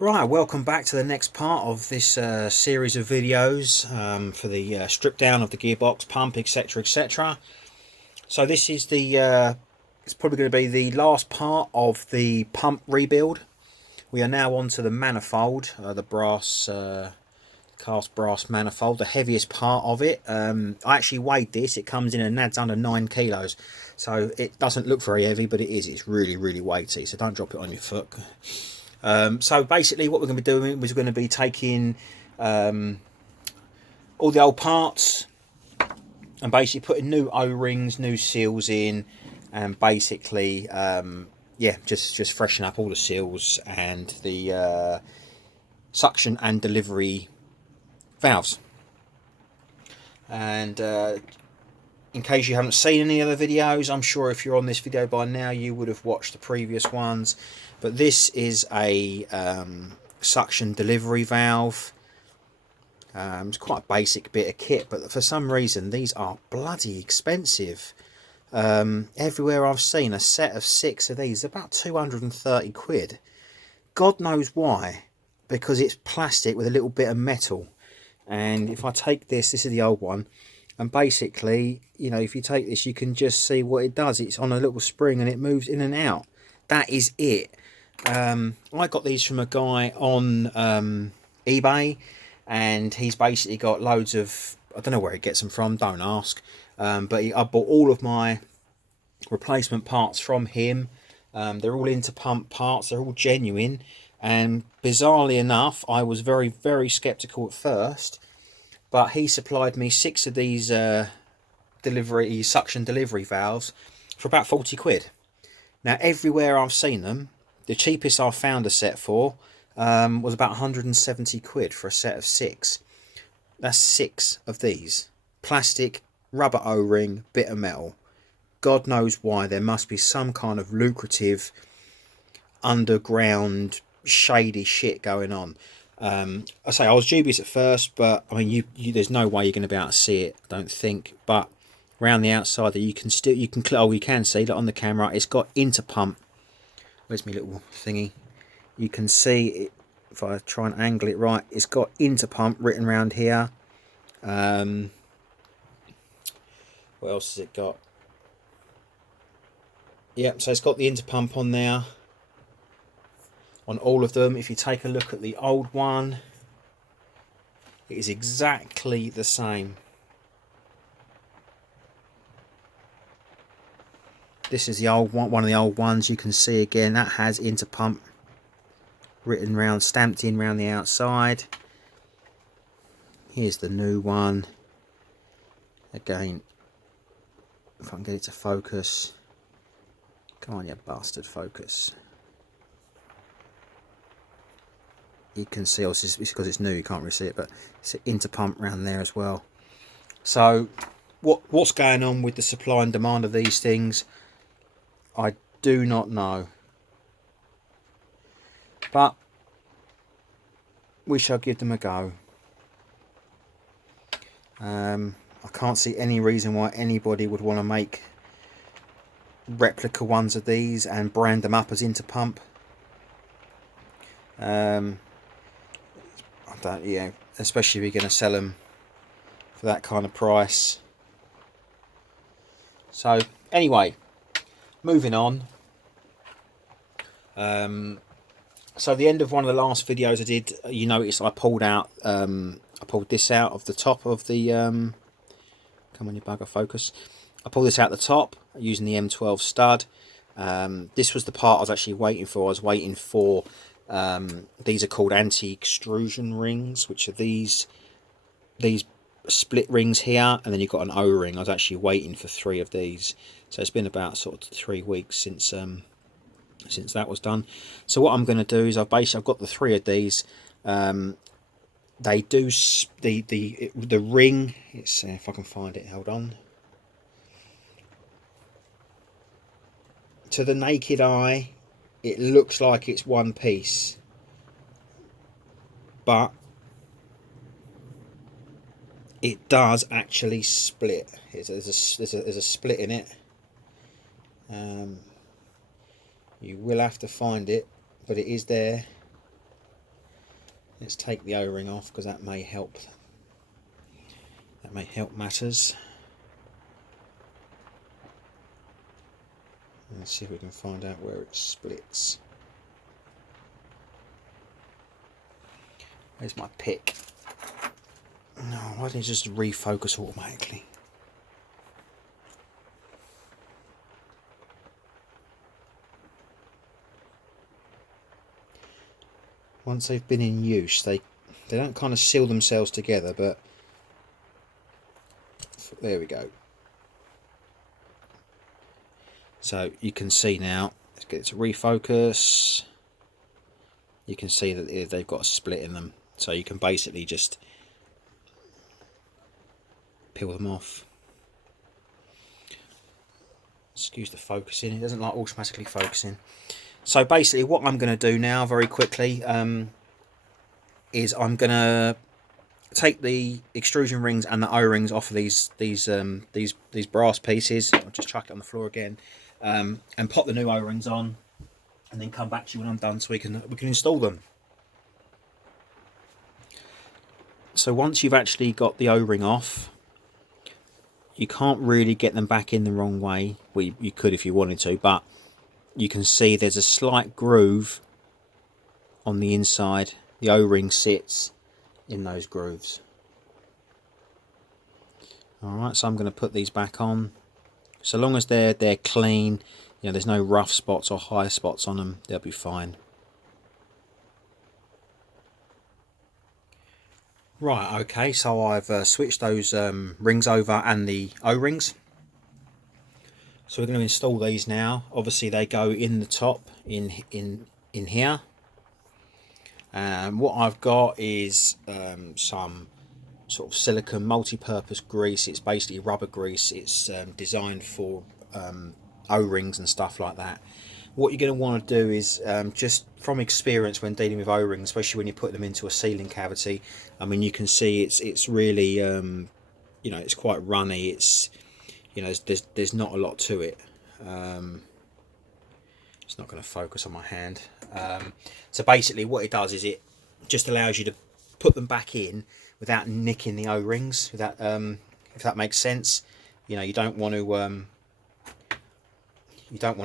Right, welcome back to the next part of this series of videos for the strip down of the gearbox, pump, etc, etc. So this is it's probably going to be the last part of the pump rebuild. We are now on to the manifold, the brass, cast brass manifold, the heaviest part of it. I actually weighed this, it comes in a nads under 9 kilos. So it doesn't look very heavy, but it is, it's really, really weighty, so don't drop it on your foot. So basically what we're going to be doing is we're going to be taking all the old parts and basically putting new O-rings, new seals in, and basically yeah, just freshen up all the seals and the suction and delivery valves. And in case you haven't seen any other videos, I'm sure if you're on this video by now you would have watched the previous ones, but this is a suction delivery valve. It's quite a basic bit of kit, but for some reason these are bloody expensive. Everywhere I've seen a set of 6 of these, about 230 quid. God knows why, because it's plastic with a little bit of metal. And if I take this is the old one, and basically, you know, if you take this you can just see what it does. It's on a little spring and it moves in and out. That is it. I got these from a guy on eBay, and he's basically got loads of, I don't know where he gets them from, don't ask, but I bought all of my replacement parts from him. They're all Interpump parts, they're all genuine, and bizarrely enough I was very, very skeptical at first, but he supplied me 6 of these suction delivery valves for about 40 quid. Now everywhere I've seen them, the cheapest I found a set for was about 170 quid for a set of 6. That's 6 of these. Plastic, rubber O-ring, bit of metal. God knows why. There must be some kind of lucrative underground shady shit going on. I say I was dubious at first, but I mean, there's no way you're going to be able to see it, I don't think. But around the outside, that you can see that on the camera. It's got Interpump. Where's my little thingy? You can see it if I try and angle it right. It's got Interpump written around here. What else has it got? Yep, so it's got the Interpump on there on all of them. If you take a look at the old one, it is exactly the same. This is the old one of the old ones. You can see again that has Interpump written round, stamped in round the outside. Here's the new one. Again, if I can get it to focus. Come on, you bastard, focus. You can see, also it's because it's new, you can't really see it, but it's an Interpump around there as well. So what's going on with the supply and demand of these things, I do not know, but we shall give them a go. I can't see any reason why anybody would want to make replica ones of these and brand them up as Interpump. I don't, you know, especially if you're going to sell them for that kind of price. So anyway, moving on. So the end of one of the last videos I did, you noticed I pulled this out of the top of the come on, you bugger, focus. I pulled this out the top using the M12 stud. This was the part I was actually waiting for. I was waiting for these are called anti-extrusion rings, which are these split rings here, and then you've got an O-ring. I was actually waiting for 3 of these, so it's been about sort of 3 weeks since that was done. So what I'm going to do is I've got the 3 of these. They do the ring. Let's see if I can find it. Hold on. To the naked eye, it looks like it's one piece, but it does actually split. There's a split in it. You will have to find it, but it is there. Let's take the O-ring off because that may help. That may help matters. Let's see if we can find out where it splits. There's my pick. No, why didn't it just refocus automatically? Once they've been in use, they don't kind of seal themselves together, but there we go. So you can see now, let's get it to refocus. You can see that they've got a split in them, so you can basically just peel them off. Excuse the focusing, it doesn't like automatically focusing. So basically what I'm going to do now very quickly is I'm going to take the extrusion rings and the O-rings off of these brass pieces. I'll just chuck it on the floor again, and pop the new O-rings on, and then come back to you when I'm done so we can install them. So once you've actually got the O-ring off, you can't really get them back in the wrong way. Well, you could if you wanted to, but you can see there's a slight groove on the inside. The O-ring sits in those grooves. Alright, so I'm going to put these back on. So long as they're clean, you know, there's no rough spots or high spots on them, they'll be fine. Right, okay, so I've switched those rings over and the O-rings. So we're going to install these now. Obviously they go in the top, in here. What I've got is some sort of silicone multi-purpose grease. It's basically rubber grease. It's designed for O-rings and stuff like that. What you're going to want to do is, just from experience when dealing with O-rings, especially when you put them into a ceiling cavity, I mean, you can see it's really, you know, it's quite runny. It's, you know, there's not a lot to it. It's not going to focus on my hand. So basically what it does is it just allows you to put them back in without nicking the O-rings, without, if that makes sense. You know, you don't want to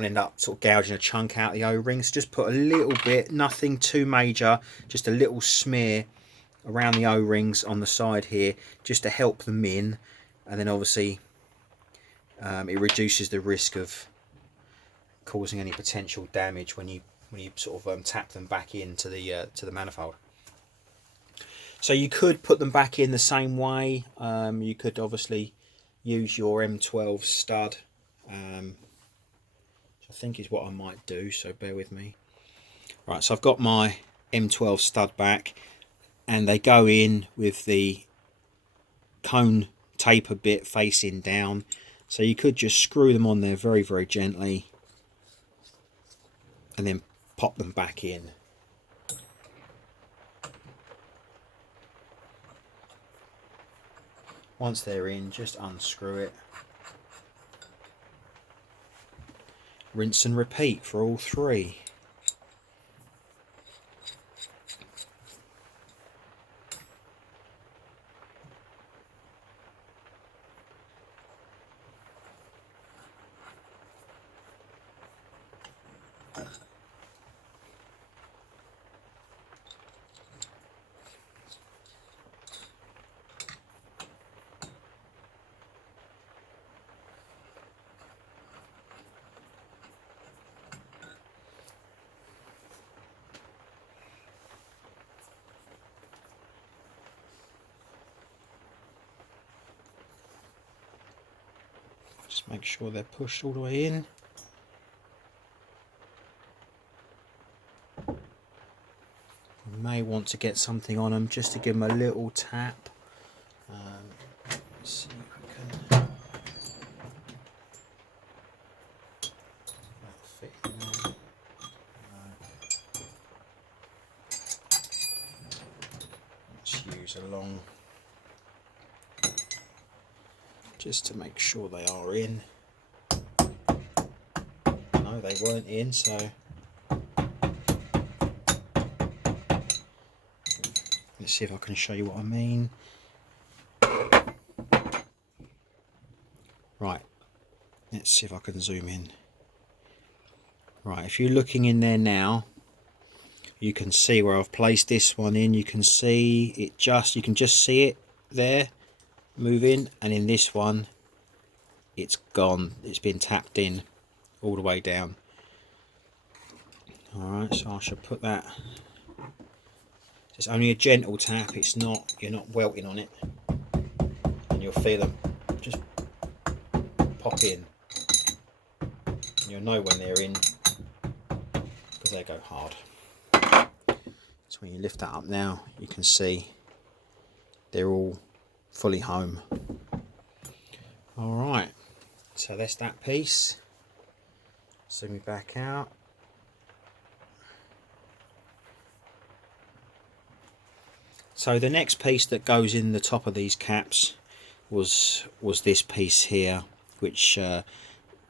end up sort of gouging a chunk out of the O-rings. Just put a little bit, nothing too major, just a little smear around the O-rings on the side here, just to help them in, and then obviously it reduces the risk of causing any potential damage when you sort of tap them back into the manifold. So you could put them back in the same way. You could obviously use your M12 stud, which I think is what I might do, so bear with me. Right, so I've got my M12 stud back, and they go in with the cone taper bit facing down, so you could just screw them on there very, very gently and then pop them back in. Once they're in, just unscrew it. Rinse and repeat for all three. Just make sure they're pushed all the way in. You may want to get something on them just to give them a little tap. Let's see if we can fit in there. Let's use a long, just to make sure they are in. No, they weren't in, so Let's see if I can show you what I mean. Right, let's see if I can zoom in. Right, if you're looking in there now, you can see where I've placed this one in. You can see it you can just see it there moving, and in this one it's gone. It's been tapped in all the way down. Alright, so I should put that. It's only a gentle tap, it's not, you're not welting on it, and you'll feel them just pop in, and you'll know when they're in because they go hard. So when you lift that up now, you can see they're all fully home. Alright, so that's that piece. Zoom me back out. So the next piece that goes in the top of these caps was this piece here, which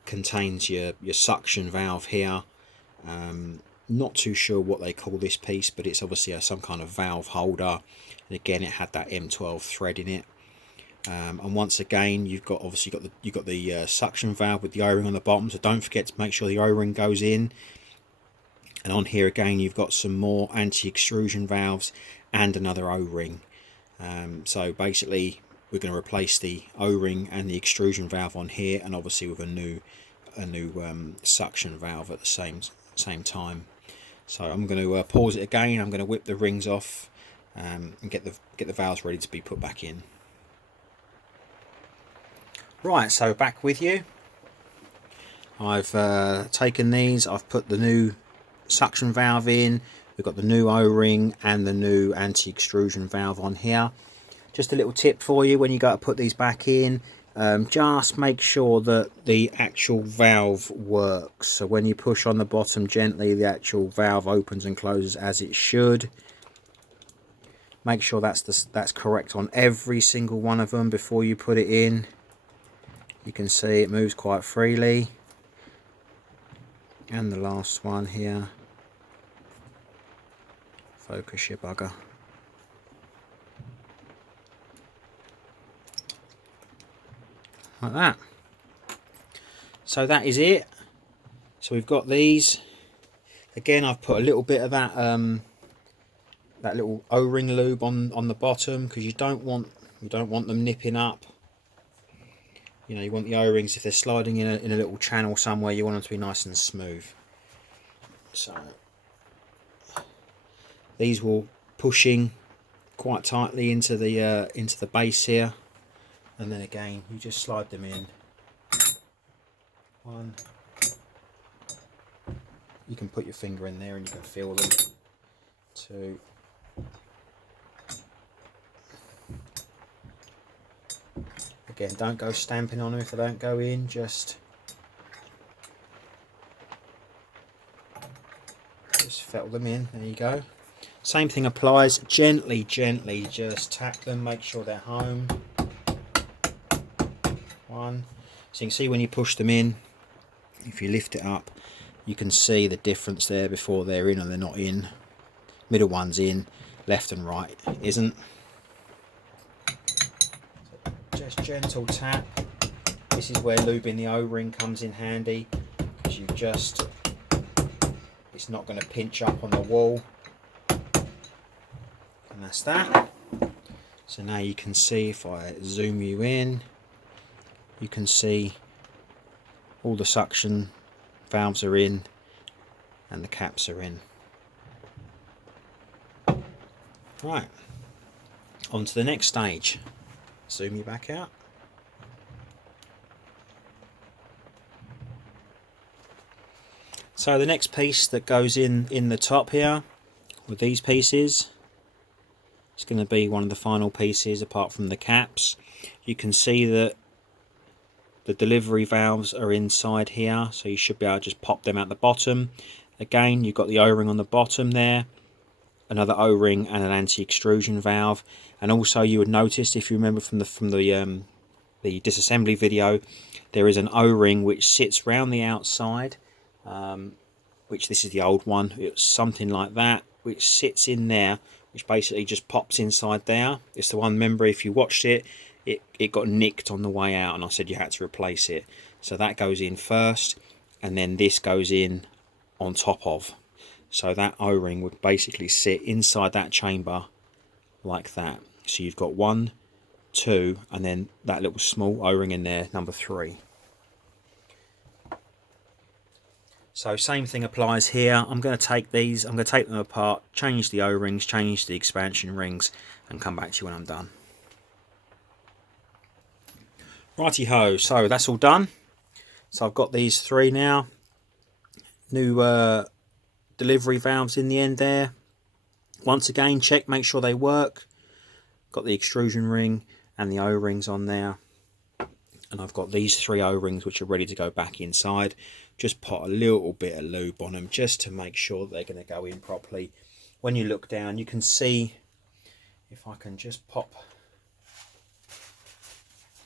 contains your suction valve here. Not too sure what they call this piece, but it's obviously some kind of valve holder, and again it had that M12 thread in it. And once again, you've got the suction valve with the O-ring on the bottom, so don't forget to make sure the O-ring goes in. And on here again, you've got some more anti-extrusion valves and another O-ring. So basically, we're going to replace the O-ring and the extrusion valve on here, and obviously with a new suction valve at the same time. So I'm going to pause it again. I'm going to whip the rings off and get the valves ready to be put back in. Right, so back with you. I've taken these. I've put the new suction valve in. We've got the new O-ring and the new anti-extrusion valve on here. Just a little tip for you when you go to put these back in, just make sure that the actual valve works. So when you push on the bottom gently, the actual valve opens and closes as it should. Make sure that's correct on every single one of them before you put it in. You can see it moves quite freely. And the last one here. Focus your bugger. Like that. So that is it. So we've got these. Again, I've put a little bit of that that little O-ring lube on the bottom, because you don't want them nipping up. You know, you want the O-rings, if they're sliding in a little channel somewhere, you want them to be nice and smooth. So these will pushing quite tightly into the base here, and then again you just slide them in. One, you can put your finger in there and you can feel them. Two, again, don't go stamping on them if they don't go in, just fettle them in. There you go. Same thing applies. Gently just tap them, make sure they're home. One. So you can see when you push them in, if you lift it up, you can see the difference there before they're in and they're not in. Middle one's in, left and right isn't. Just gentle tap. This is where lubing the O-ring comes in handy, because it's not going to pinch up on the wall. And that's that. So now you can see, if I zoom you in, you can see all the suction valves are in and the caps are in. Right, on to the next stage. Zoom you back out. So the next piece that goes in the top here with these pieces, it's going to be one of the final pieces apart from the caps. You can see that the delivery valves are inside here, so you should be able to just pop them out the bottom. Again, you've got the O-ring on the bottom there, another O-ring and an anti-extrusion valve. And also you would notice, if you remember from the disassembly video, there is an O-ring which sits round the outside, which this is the old one. It's something like that, which sits in there, which basically just pops inside there. It's the one, remember, if you watched it, it got nicked on the way out and I said you had to replace it. So that goes in first, and then this goes in on top of. So that O-ring would basically sit inside that chamber like that. So you've got 1, 2, and then that little small O-ring in there, number 3. So same thing applies here. I'm going to take these, I'm going to take them apart, change the O-rings, change the expansion rings, and come back to you when I'm done. Righty ho, so that's all done. So I've got these 3 now. New delivery valves in the end there. Once again, check, make sure they work. Got the extrusion ring and the O-rings on there. And I've got these 3 O-rings which are ready to go back inside. Just put a little bit of lube on them just to make sure that they're going to go in properly. When you look down, you can see, if I can just pop,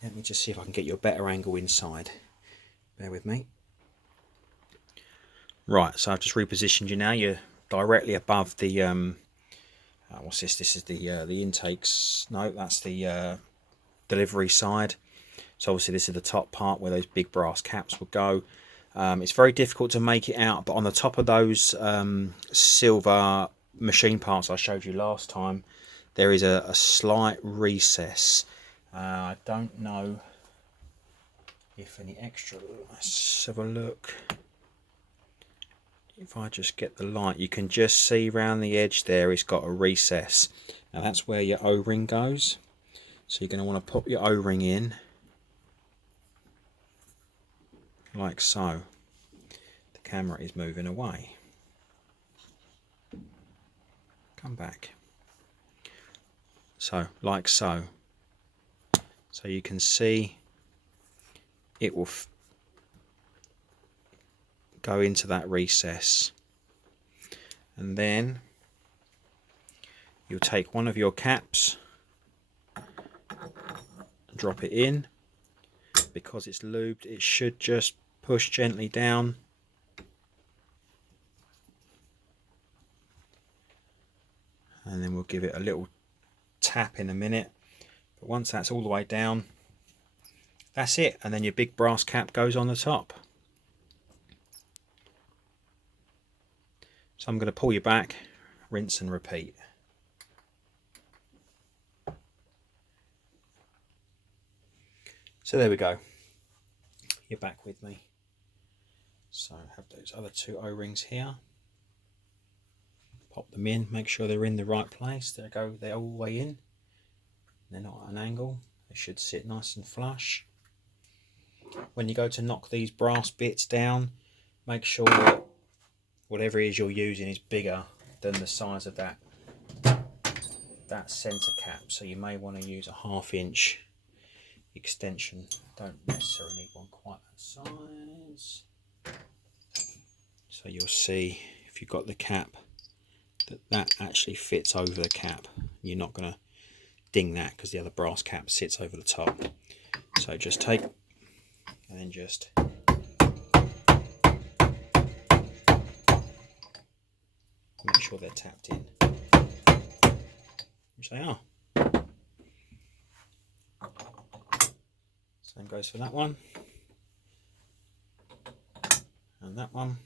let me just see if I can get you a better angle inside. Bear with me. Right, so I've just repositioned you now. You're directly above the what's this? This is the intakes. No, that's the delivery side. So obviously this is the top part where those big brass caps would go. It's very difficult to make it out, but on the top of those silver machine parts I showed you last time, there is a slight recess. I don't know if any extra, let's have a look. If I just get the light, you can just see around the edge there it's got a recess. Now that's where your O-ring goes. So you're going to want to put your O-ring in like so. The camera is moving away. Come back. So like so. So you can see it will go into that recess, and then you'll take one of your caps, drop it in. Because it's lubed, it should just push gently down, and then we'll give it a little tap in a minute. But once that's all the way down, that's it, and then your big brass cap goes on the top. So I'm going to pull you back, rinse and repeat. So there we go. You're back with me. So I have those other 2 O-rings here. Pop them in, make sure they're in the right place. There go, they're all the way in. They're not at an angle. They should sit nice and flush. When you go to knock these brass bits down, make sure that whatever it is you're using is bigger than the size of that centre cap. So you may want to use a 1/2 inch extension. Don't necessarily need one quite that size. So you'll see if you've got the cap that actually fits over the cap. You're not going to ding that because the other brass cap sits over the top. So just take and then just make sure they're tapped in, which they are. Same goes for that one and that one.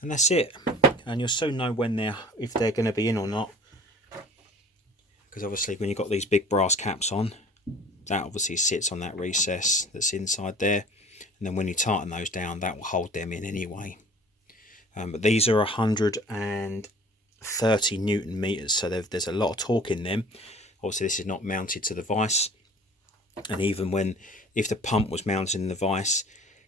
And that's it, and you'll soon know when if they're going to be in or not, because obviously when you've got these big brass caps on, that obviously sits on that recess that's inside there, and then when you tighten those down, that will hold them in anyway. But these are 130 Newton meters, so there's a lot of torque in them. Obviously this is not mounted to the vise, and even if the pump was mounted in the vise,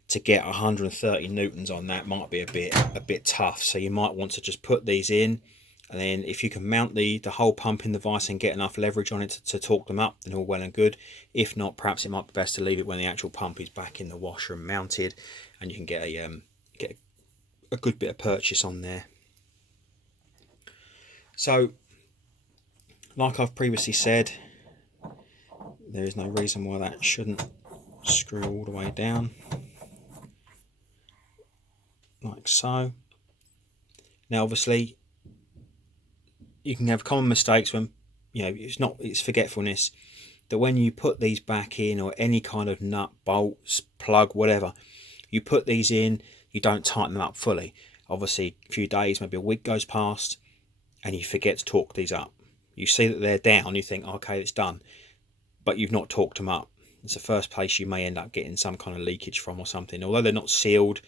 to get 130 newtons on that might be a bit tough. So you might want to just put these in, and then if you can mount the whole pump in the vise and get enough leverage on it to torque them up, then all well and good. If not, perhaps it might be best to leave it when the actual pump is back in the washer and mounted, and you can get a good bit of purchase on there. So, like I've previously said, there is no reason why that shouldn't screw all the way down, like so. Now obviously you can have common mistakes when, you know, it's forgetfulness, that when you put these back in, or any kind of nut, bolts, plug, whatever, you put these in, you don't tighten them up fully. Obviously a few days, maybe a week goes past, and you forget to torque these up. You see that they're down, you think, okay, it's done, but you've not torqued them up. It's the first place you may end up getting some kind of leakage from or something. Although they're not sealed,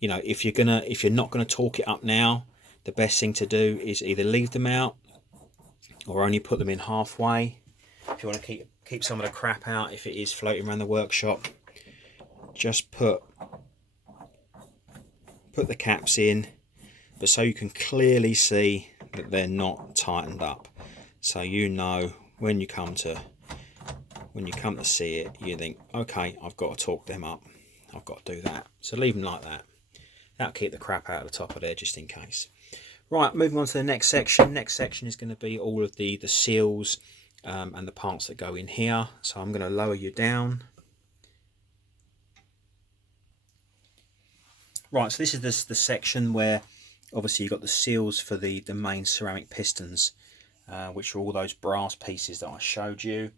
you know, if you're not gonna torque it up now, the best thing to do is either leave them out or only put them in halfway. If you want to keep some of the crap out, if it is floating around the workshop, just put the caps in, but so you can clearly see that they're not tightened up, so you know when you come to see it, you think, okay, I've got to torque them up, I've got to do that. So leave them like that. That'll keep the crap out of the top of there, just in case. Right, moving on to the next section. Next section is going to be all of the seals and the parts that go in here. So I'm going to lower you down. Right, so this is the section where obviously you've got the seals for the main ceramic pistons, which are all those brass pieces that I showed you.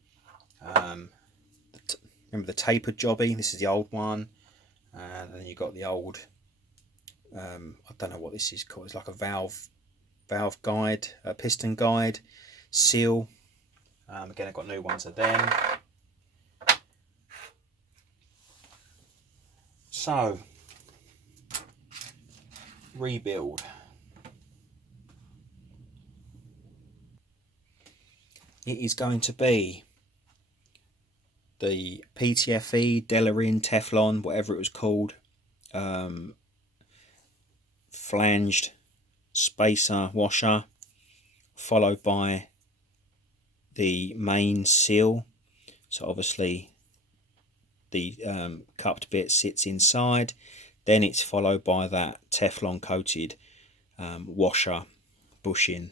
Remember the tapered jobby? This is the old one, and then you've got the old, I don't know what this is called, it's like a valve guide, a piston guide seal. Again, I've got new ones of them. So, rebuild. It is going to be the PTFE, Delrin, Teflon, whatever it was called, flanged spacer washer, followed by the main seal. So obviously the cupped bit sits inside, then it's followed by that Teflon coated washer bushing.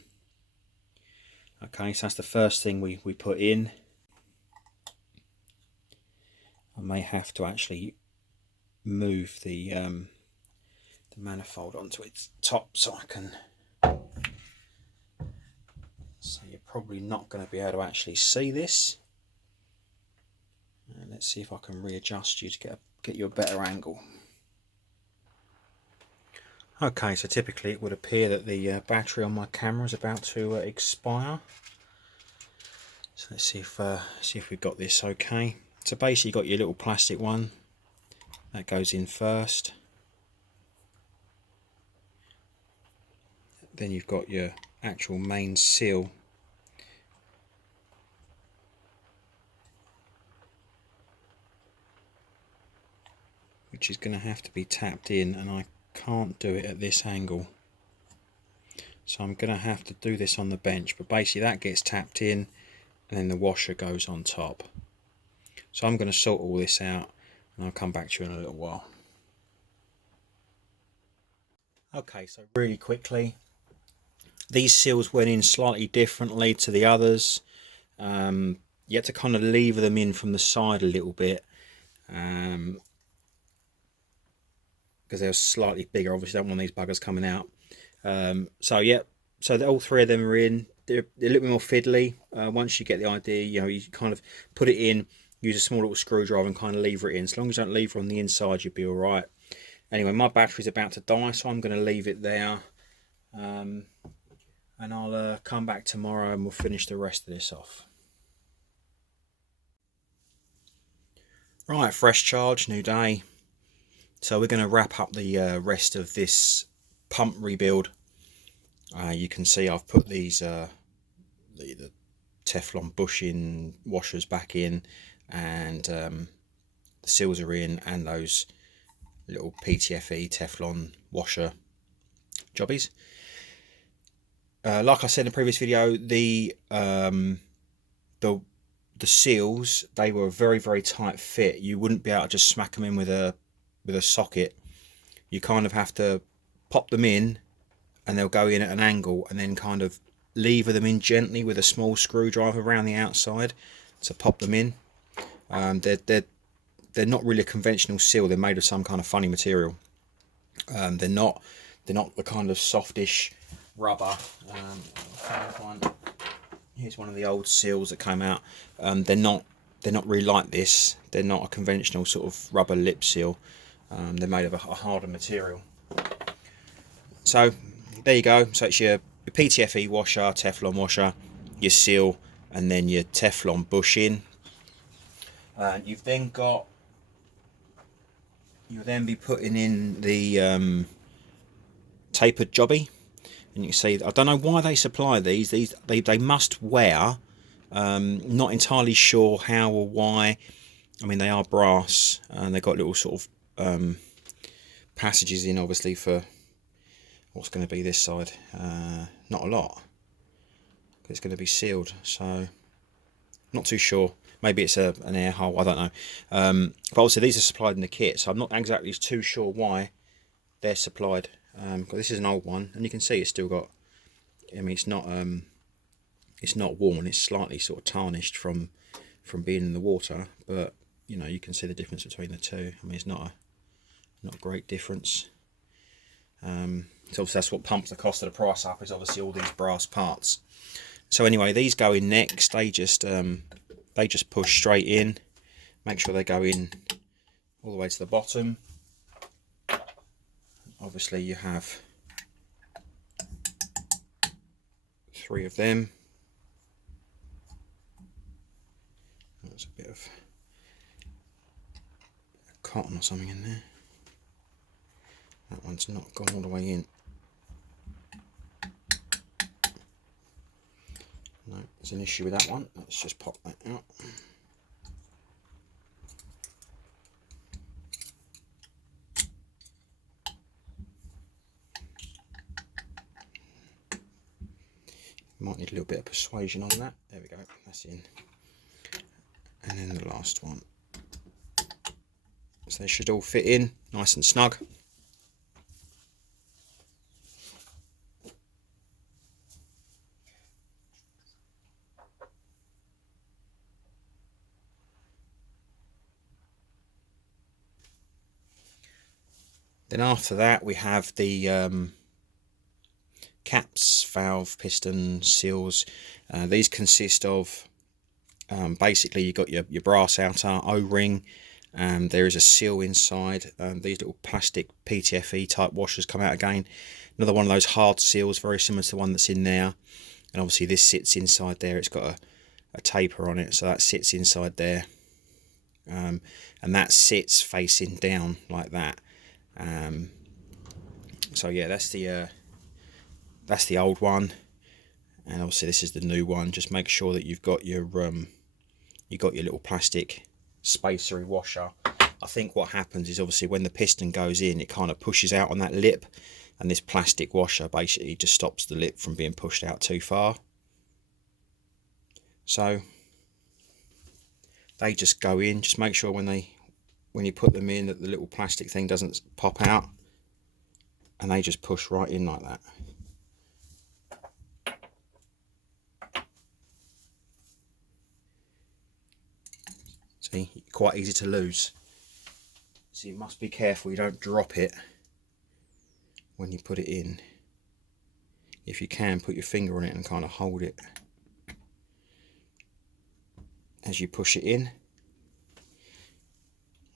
Okay, so that's the first thing we put in. I may have to actually move the manifold onto its top so I can, so you're probably not going to be able to actually see this. And let's see if I can readjust you to get you a better angle. Okay, so typically it would appear that the battery on my camera is about to expire. So let's see if we've got this okay. So basically you've got your little plastic one that goes in first. Then you've got your actual main seal. Which is going to have to be tapped in, and I can't do it at this angle. So I'm going to have to do this on the bench, but basically that gets tapped in and then the washer goes on top. So I'm going to sort all this out and I'll come back to you in a little while. Okay, so really quickly, these seals went in slightly differently to the others. You had to kind of lever them in from the side a little bit, because they're slightly bigger. Obviously don't want these buggers coming out. So yeah, so all three of them are in. They're a little bit more fiddly. Once you get the idea, you know, you kind of put it in, use a small little screwdriver and kind of lever it in. As long as you don't lever on the inside, you'll be all right. Anyway, my battery's about to die, so I'm going to leave it there. And I'll come back tomorrow and we'll finish the rest of this off. Right, fresh charge, new day. So we're going to wrap up the rest of this pump rebuild. You can see I've put these the Teflon bushing washers back in, and the seals are in, and those little PTFE Teflon washer jobbies. Like I said in the previous video, the seals, they were a very, very tight fit. You wouldn't be able to just smack them in with a socket. You kind of have to pop them in and they'll go in at an angle and then kind of lever them in gently with a small screwdriver around the outside to pop them in. They're not really a conventional seal. They're made of some kind of funny material. They're not the kind of softish rubber. Here's one of the old seals that came out. They're not really like this. They're not a conventional sort of rubber lip seal. They're made of a harder material. So there you go. So it's your PTFE washer, Teflon washer, your seal, and then your Teflon bushing. You've then got, you'll then be putting in the tapered jobby, and you can see, I don't know why they supply these they must wear. Not entirely sure how or why. I mean, they are brass, and they've got little sort of passages in, obviously, for what's going to be this side. Not a lot, it's going to be sealed, so not too sure. Maybe it's an air hole, I don't know. But also these are supplied in the kit, so I'm not exactly too sure why they're supplied. This is an old one, and you can see it's still got, I mean, it's not worn, it's slightly sort of tarnished from being in the water, but you know, you can see the difference between the two. I mean, it's not a great difference. So obviously that's what pumps the cost of the price up, is obviously all these brass parts. So anyway, these go in next. They just push straight in. Make sure they go in all the way to the bottom. Obviously you have 3 of them. There's a bit of cotton or something in there. That one's not gone all the way in. No, there's an issue with that one. Let's just pop that out. Might need a little bit of persuasion on that. There we go, that's in. And then the last one. So they should all fit in nice and snug. Then after that we have the caps, valve, piston, seals. These consist of basically you've got your brass outer O-ring, and there is a seal inside. These little plastic PTFE type washers come out again. Another one of those hard seals, very similar to the one that's in there. And obviously this sits inside there. It's got a taper on it, so that sits inside there. And that sits facing down like that. So yeah, that's the old one, and obviously this is the new one. Just make sure that you've got your little plastic spacery washer. I think what happens is, obviously when the piston goes in, it kind of pushes out on that lip, and this plastic washer basically just stops the lip from being pushed out too far. So they just go in. Just make sure when you put them in that the little plastic thing doesn't pop out, and they just push right in like that. See, quite easy to lose, so you must be careful you don't drop it when you put it in. If you can, put your finger on it and kind of hold it as you push it in,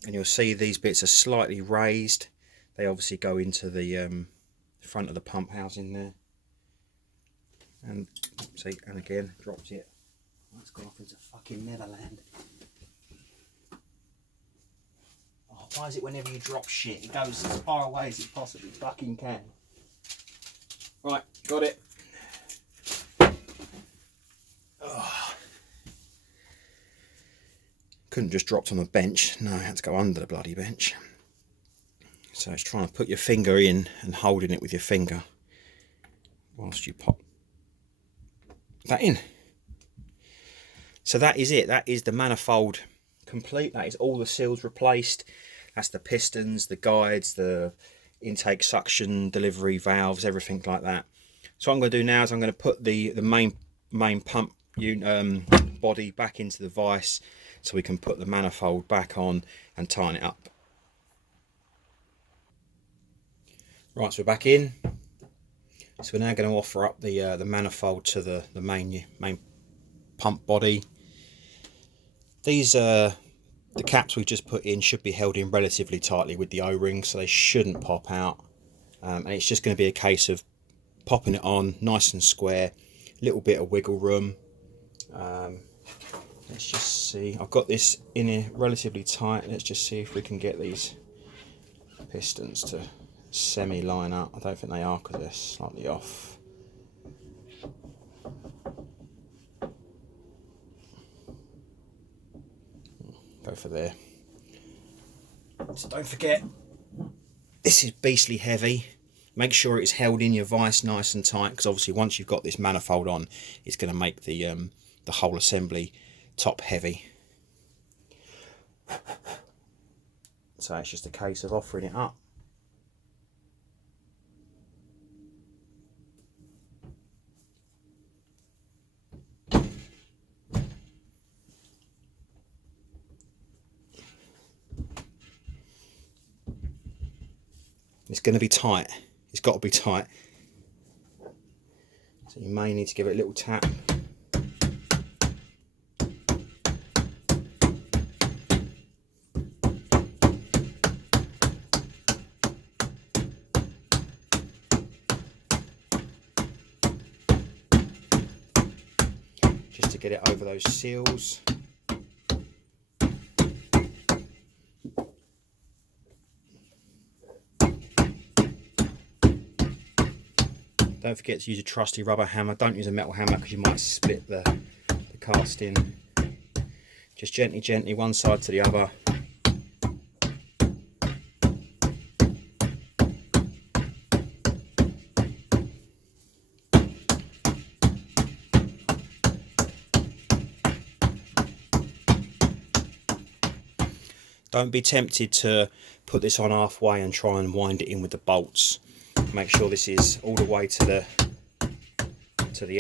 and you'll see these bits are slightly raised. They obviously go into the front of the pump housing there, and see, and again dropped it. That's gone off into fucking Neverland. Oh, why is it whenever you drop shit it goes as far away as it possibly fucking can? Right, got it. Oh. Couldn't just dropped on the bench. No, I had to go under the bloody bench. So it's trying to put your finger in and holding it with your finger whilst you pop that in. So that is it. That is the manifold complete. That is all the seals replaced. That's the pistons, the guides, the intake suction, delivery valves, everything like that. So what I'm going to do now is I'm going to put the main pump body back into the vise so we can put the manifold back on and tighten it up. Right, so we're back in. So we're now going to offer up the manifold to the main pump body. These the caps we just put in should be held in relatively tightly with the O-rings, so they shouldn't pop out. And it's just going to be a case of popping it on nice and square, little bit of wiggle room. Let's just see, I've got this in here relatively tight. Let's just see if we can get these pistons to semi line up. I don't think they are because they're slightly off. Go for there. So don't forget, this is beastly heavy. Make sure it's held in your vise nice and tight, because obviously once you've got this manifold on, it's going to make the whole assembly top heavy. So it's just a case of offering it up. It's going to be tight. It's got to be tight. So you may need to give it a little tap. Just to get it over those seals. Don't forget to use a trusty rubber hammer. Don't use a metal hammer because you might split the casting. Just gently, one side to the other. Don't be tempted to put this on halfway and try and wind it in with the bolts. Make sure this is all the way to the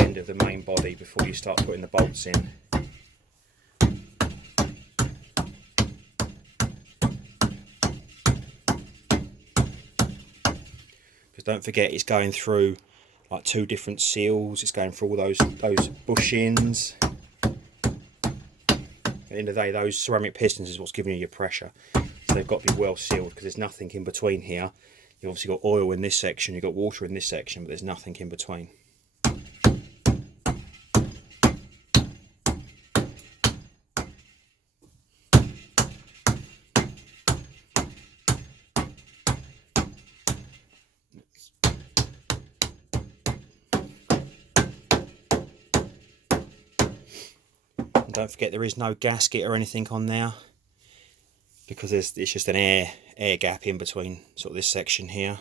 end of the main body before you start putting the bolts in. Because don't forget, it's going through like 2 different seals. It's going through all those bushings. At the end of the day, those ceramic pistons is what's giving you your pressure. So they've got to be well sealed, because there's nothing in between here. You've obviously got oil in this section, you've got water in this section, but there's nothing in between. And don't forget, there is no gasket or anything on there, because it's just an air gap in between sort of this section here.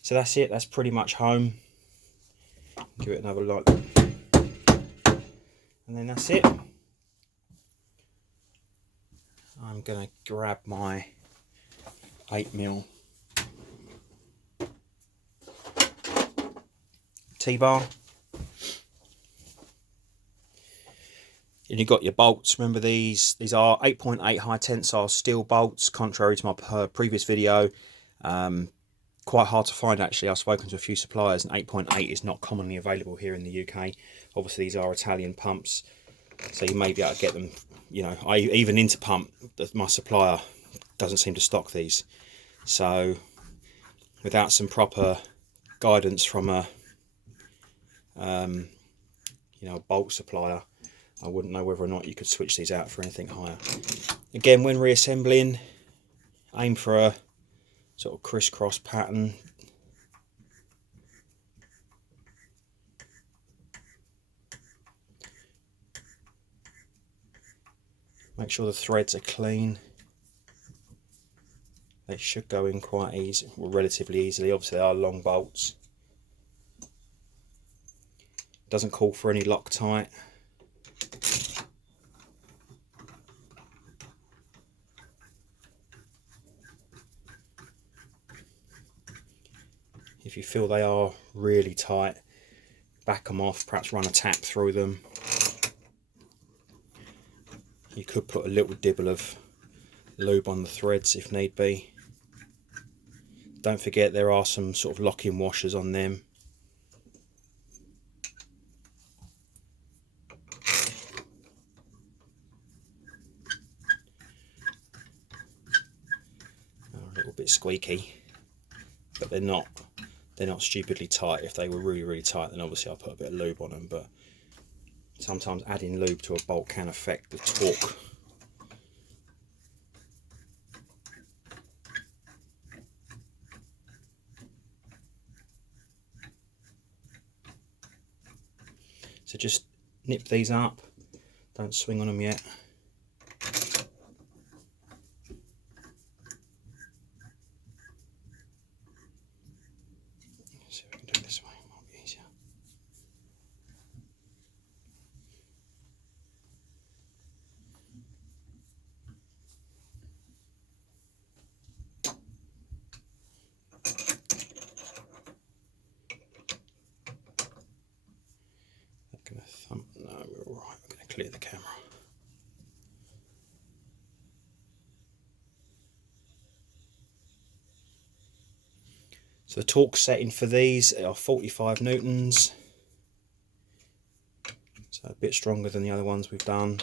So that's it, that's pretty much home. Give it another light, and then that's it. I'm gonna grab my 8mm T-bar. And you've got your bolts. Remember, these are 8.8 high tensile steel bolts, contrary to my previous video. Quite hard to find, actually. I've spoken to a few suppliers, and 8.8 is not commonly available here in the UK. Obviously these are Italian pumps, so you may be able to get them, you know, even Interpump, my supplier, doesn't seem to stock these. So without some proper guidance from a you know, bolt supplier, I wouldn't know whether or not you could switch these out for anything higher. Again, when reassembling, aim for a sort of crisscross pattern. Make sure the threads are clean. They should go in quite easy, well, relatively easily. Obviously they are long bolts. Doesn't call for any Loctite. If you feel they are really tight, back them off, perhaps run a tap through them. You could put a little dibble of lube on the threads if need be. Don't forget there are some sort of lock-in washers on them. A little bit squeaky, but they're not stupidly tight. If they were really tight, then obviously I'll put a bit of lube on them, but sometimes adding lube to a bolt can affect the torque. So just nip these up, don't swing on them yet. Let's see if we can do it this way, it might be easier. No, we're all right. I'm going to clear the camera. So the torque setting for these are 45 newtons. So a bit stronger than the other ones we've done.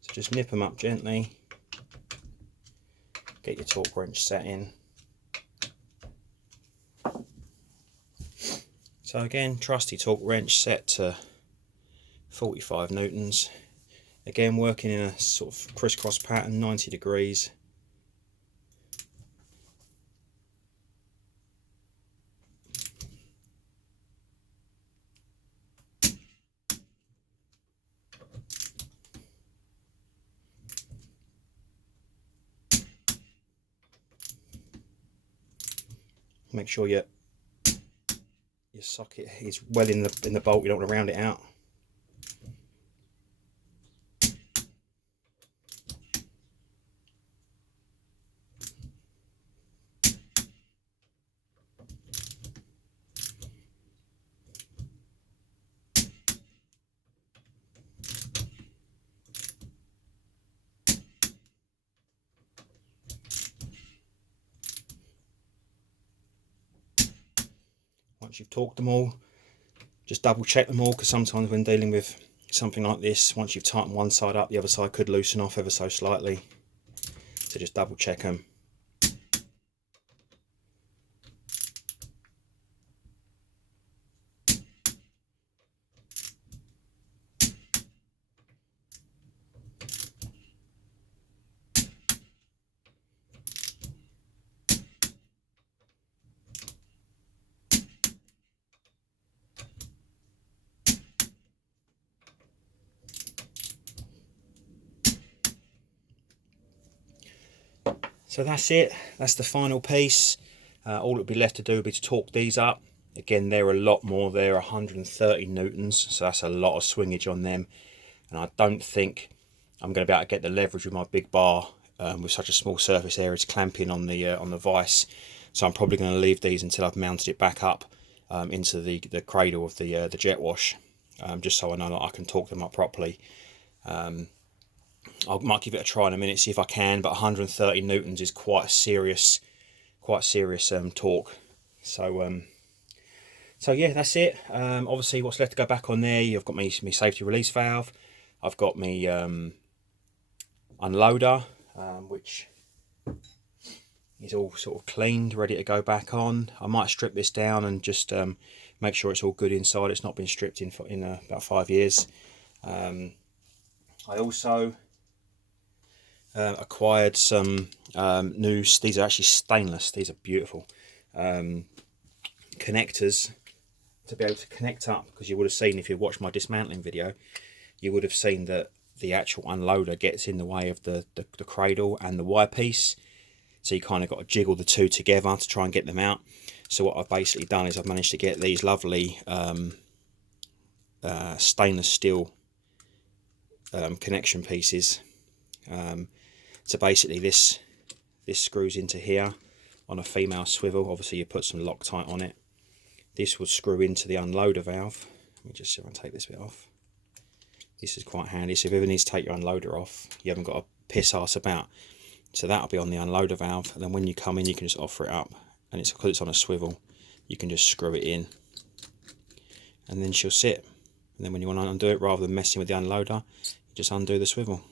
So just nip them up gently. Get your torque wrench set in. So again, trusty torque wrench set to 45 newtons. Again, working in a sort of crisscross pattern, 90 degrees. Make sure your socket is well in the bolt. You don't want to round it out. Once you've torqued them all, just double check them all, because sometimes when dealing with something like this, once you've tightened one side up, the other side could loosen off ever so slightly. So just double check them. So that's it, that's the final piece. All that would be left to do would be to torque these up. Again, they're a lot more, they're 130 newtons, so that's a lot of swingage on them. And I don't think I'm going to be able to get the leverage with my big bar with such a small surface area to clamp in on the vise. So I'm probably going to leave these until I've mounted it back up into the cradle of the jet wash, just so I know that I can torque them up properly. I might give it a try in a minute, see if I can, but 130 newtons is quite a serious torque. So yeah, that's it. Obviously, what's left to go back on there, you've got my safety release valve. I've got my unloader, which is all sort of cleaned, ready to go back on. I might strip this down and just make sure it's all good inside. It's not been stripped in about 5 years. I also acquired some these are actually stainless, these are beautiful connectors to be able to connect up, because you would have seen, if you watched my dismantling video, you would have seen that the actual unloader gets in the way of the cradle and the wire piece, so you kind of got to jiggle the two together to try and get them out. So what I've basically done is I've managed to get these lovely stainless steel connection pieces. So basically this screws into here on a female swivel. Obviously you put some Loctite on it. This will screw into the unloader valve. Let me just see if I can take this bit off. This is quite handy, so if you ever need to take your unloader off, you haven't got to piss arse about. So that'll be on the unloader valve, and then when you come in you can just offer it up, and it's because it's on a swivel, you can just screw it in and then she'll sit. And then when you want to undo it, rather than messing with the unloader, you just undo the swivel.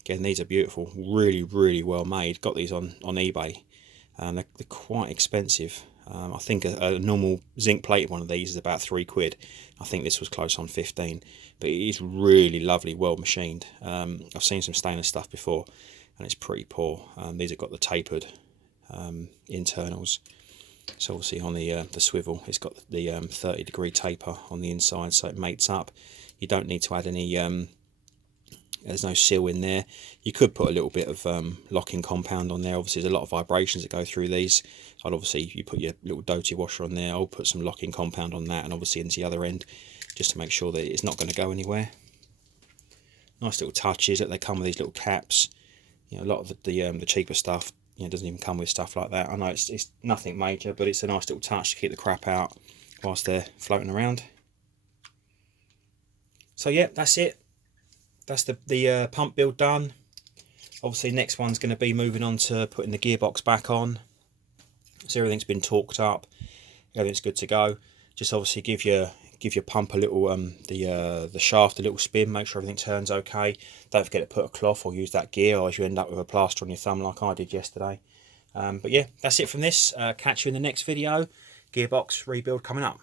Again, these are beautiful, really well made. Got these on eBay, and they're quite expensive. I think a normal zinc plated one of these is about £3. I think this was close on 15, but it is really lovely, well machined. I've seen some stainless stuff before and it's pretty poor. These have got the tapered internals. So obviously on the swivel, it's got the 30-degree taper on the inside, so it mates up. You don't need to add any, there's no seal in there. You could put a little bit of locking compound on there. Obviously there's a lot of vibrations that go through these. Obviously you put your little Doty washer on there. I'll put some locking compound on that, and obviously into the other end, just to make sure that it's not going to go anywhere. Nice little touches that they come with these little caps. You know, a lot of the cheaper stuff, you know, doesn't even come with stuff like that. I know it's nothing major, but it's a nice little touch to keep the crap out whilst they're floating around. So yeah, that's it. That's the pump build done. Obviously next one's going to be moving on to putting the gearbox back on. So everything's been torqued up, everything's good to go. Just obviously give your pump a little the shaft a little spin, make sure everything turns okay. Don't forget to put a cloth or use that gear, or else you end up with a plaster on your thumb like I did yesterday. But yeah, that's it from this. Catch you in the next video. Gearbox rebuild coming up.